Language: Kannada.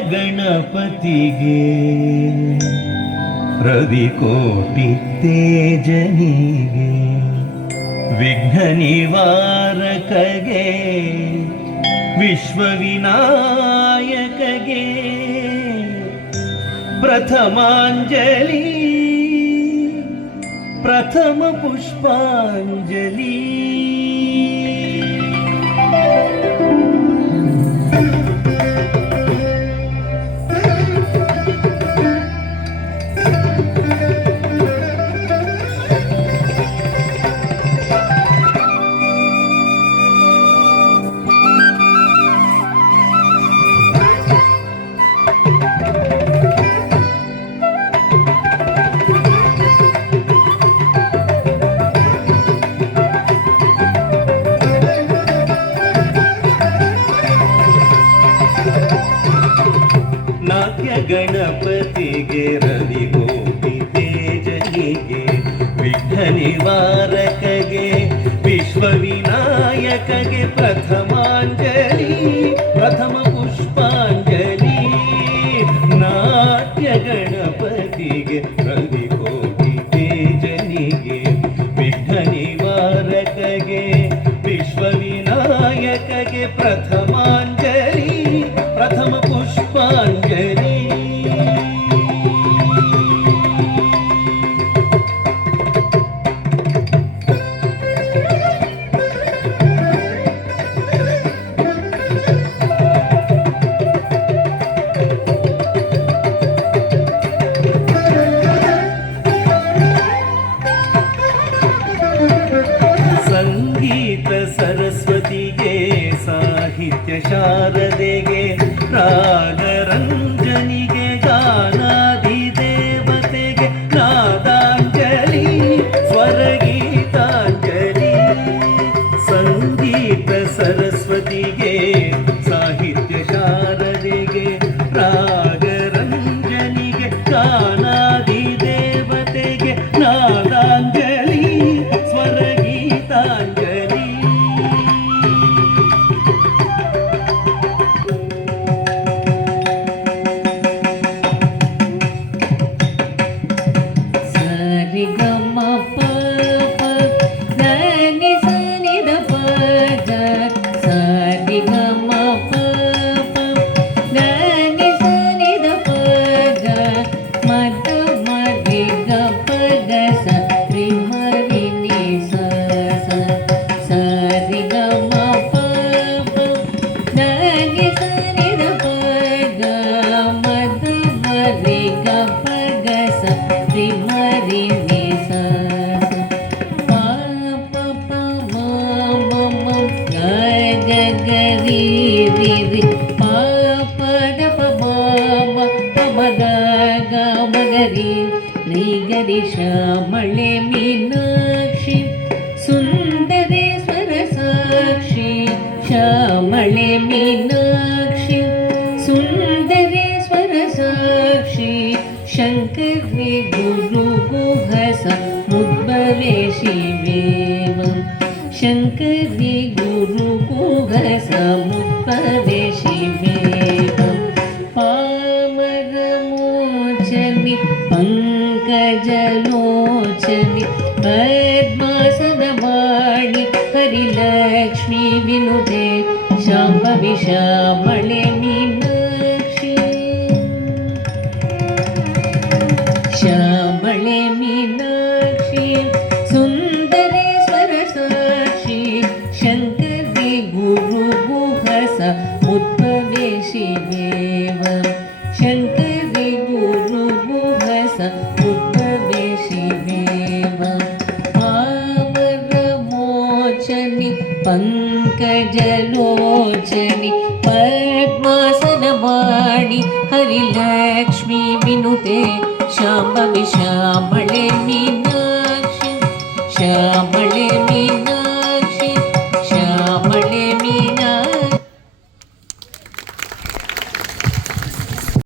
ಗಣಪತಿಗೆ ರವಿಕೋಟಿ ತೇಜನಿಗೆ ವಿಘ್ನ ನಿವಾರಕಗೆ ವಿಶ್ವವಿನಾಯಕಗೆ ಪ್ರಥಮಾಂಜಲಿ ಪ್ರಥಮ ಪುಷ್ಪಾಂಜಲಿ. ಗಣಪತಿಗೆ ರವಿಕೋಟಿ ತೇಜನಿಗೆ ವಿಘ್ನ ನಿವಾರಕಗೆ ವಿಶ್ವವಿನಾಯಕಗೆ ಪ್ರಥಮಾಂಜಲಿ ಪ್ರಥಮ ಪುಷ್ಪಾಂಜಲಿ. ನಾಟ್ಯ ಗಣಪತಿಗೆ ರವಿಕೋಟಿ ತೇಜನಿಗೆ ವಿಘ್ನ ನಿವಾರಕಗೆ ವಿಶ್ವವಿನಾಯಕಗೆ ಪ್ರಥಮಾಂಜಲಿ ಪ್ರಥಮ ಪುಷ್ಪಾಂಜಲಿ. ಸಂಗೀತ ಸರಸ್ವತಿಗೆ ಸಾಹಿತ್ಯ ಶಾರದೆಗೆ ರಾಗರಂಜನಿಗೆ ಗಾನಾದಿ ದೇವತೆಗೆ ನಾದಾಂಜಲಿ ಸ್ವರಗೀತಾಂಜಲಿ. ಸಂಗೀತ ಸರಸ್ವತಿಗೆ ಸಾಹಿತ್ಯ ಶಾರದೆಗೆ ರಾಗರಂಜನಿಗೆ ಗಾನಾದಿ ದೇವತೆಗೆ ನಾದಾಂಜಲಿ ಸ್ವರಗೀತಾಂಜಲಿ. ಶ್ಯಾಮಳೆ ಮೀನಾಕ್ಷಿ ಸುಂದರೇಶ್ವರ ಸಾಕ್ಷಿ. ಶ್ಯಾಮಳೆ ಮೀನಾಕ್ಷಿ ಸುಂದರೇಶ್ವರ ಸಾಕ್ಷಿ. ಶಂಕರಿ ಗುರು ಗುಹಸ ಮುದ್ಭವೆ ಶಿವೇವ. ಶಂಕರಿ ಗುರು ಗುಹಸ ಮುದ್ಭವೆ ಶಿವೇವ. ಪಾಮರಮೋಚನಿ पंकजलोचनि पद्मासनवाणि हरिलक्ष्मी विनुते शाम्भवी श्यामळे मीनाक्षी. श्यामळे मीनाक्षी सुन्दरेश्वर साक्षी. शङ्करी गुरु गुहस उद्भवे शिवेव. शङ्करी गुरु गुहस उद्भवे शिवेव. पावरमोचनि पंकजलोचनि पद्मासनवाणि हरिलक्ष्मी विनुते शाम्भवी श्यामळे मीनाक्षी. श्यामळे